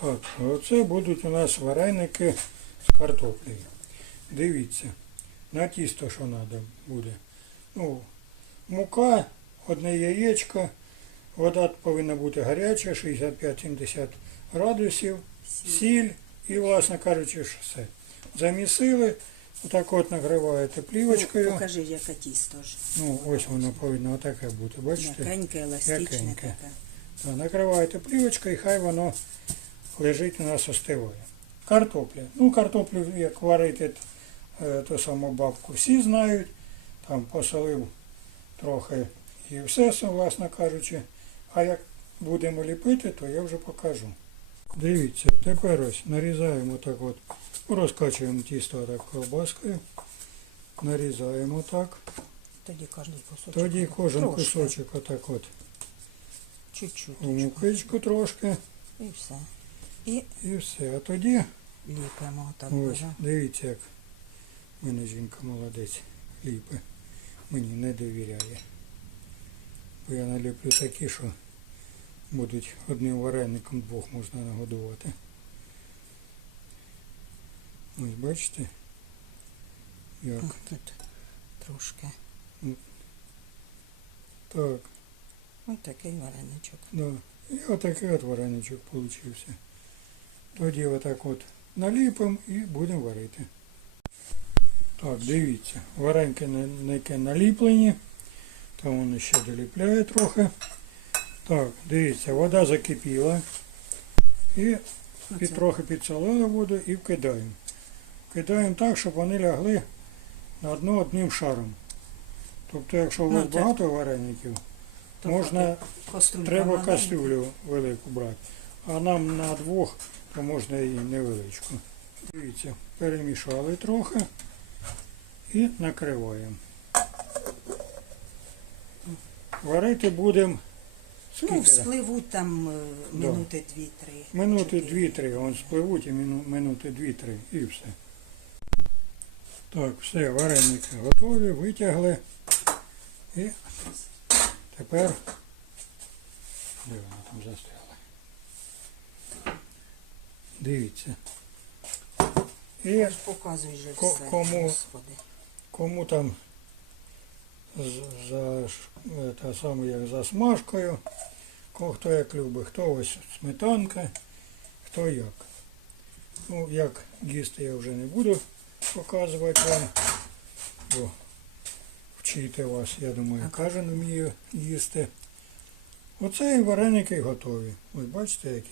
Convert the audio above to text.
Так, оце будуть у нас вареники з картоплею. Дивіться, на тісто, що треба буде. Ну, мука, одне яєчко, вода повинна бути гаряча, 65-70 градусів, сіль і, власне кажучи, що все. Замісили, отак от накриваєте плівочкою. Ну, покажи, яке тісто ж. Ну, ось воно повинно отаке бути, бачите? М'якеньке, еластичне таке. Та, накриваєте плівочкою і хай воно лежить у нас остиває. Картопля. Ну, картоплю, як варити е, ту саму бабку, всі знають. Там посолив трохи і все, власне кажучи. А як будемо ліпити, то я вже покажу. Дивіться, тепер ось нарізаємо так от, розкачуємо тісто так колбаскою, нарізаємо так. Тоді кожен кусочок. Тоді кожен Трошки, кусочок отак от Чуть-чуть. у мукичку трошки. І все. І І все. А тоді, ліпимо так. ось, буде. дивіться, як в мене жінка молодець ліпе. Мені не довіряє. Бо я наліплю такі, що будуть одним вареником двох можна нагодувати. Ось бачите? Як? О, Тут трошки. Так, Ось такий вареничок. да. І отакий от вареничок получився. Тоді отак от наліпимо і будемо варити. Так, дивіться, варенки на- на наліплені. Там воно ще доліпляє трохи. Так, дивіться, вода закипіла. І під, трохи підсолили воду і вкидаємо. Вкидаємо так, щоб вони лягли на дно одним шаром. Тобто, якщо у Ну, вас це- багато вареників, То можна Треба кастрюлю велику брати. А нам на двох, то можна і невеличку. Дивіться, перемішали трохи і накриваємо. Варити будемо Ну, спливуть там е, Да. минути дві-три. Минути чотири. дві-три, вон спливуть і минути дві-три і все. Так, все, вареники готові, витягли. І тепер де вона там застряла? Дивіться. І Показуй же Ко- все, кому? Господи. кому там за е, саме як за смажкою, ко- хто як любить, хто ось сметанка, хто як. Ну, як їсти я вже не буду показувати вам, бо вчити вас, я думаю, кожен вміє їсти. Оце і вареники готові. Ось бачите які.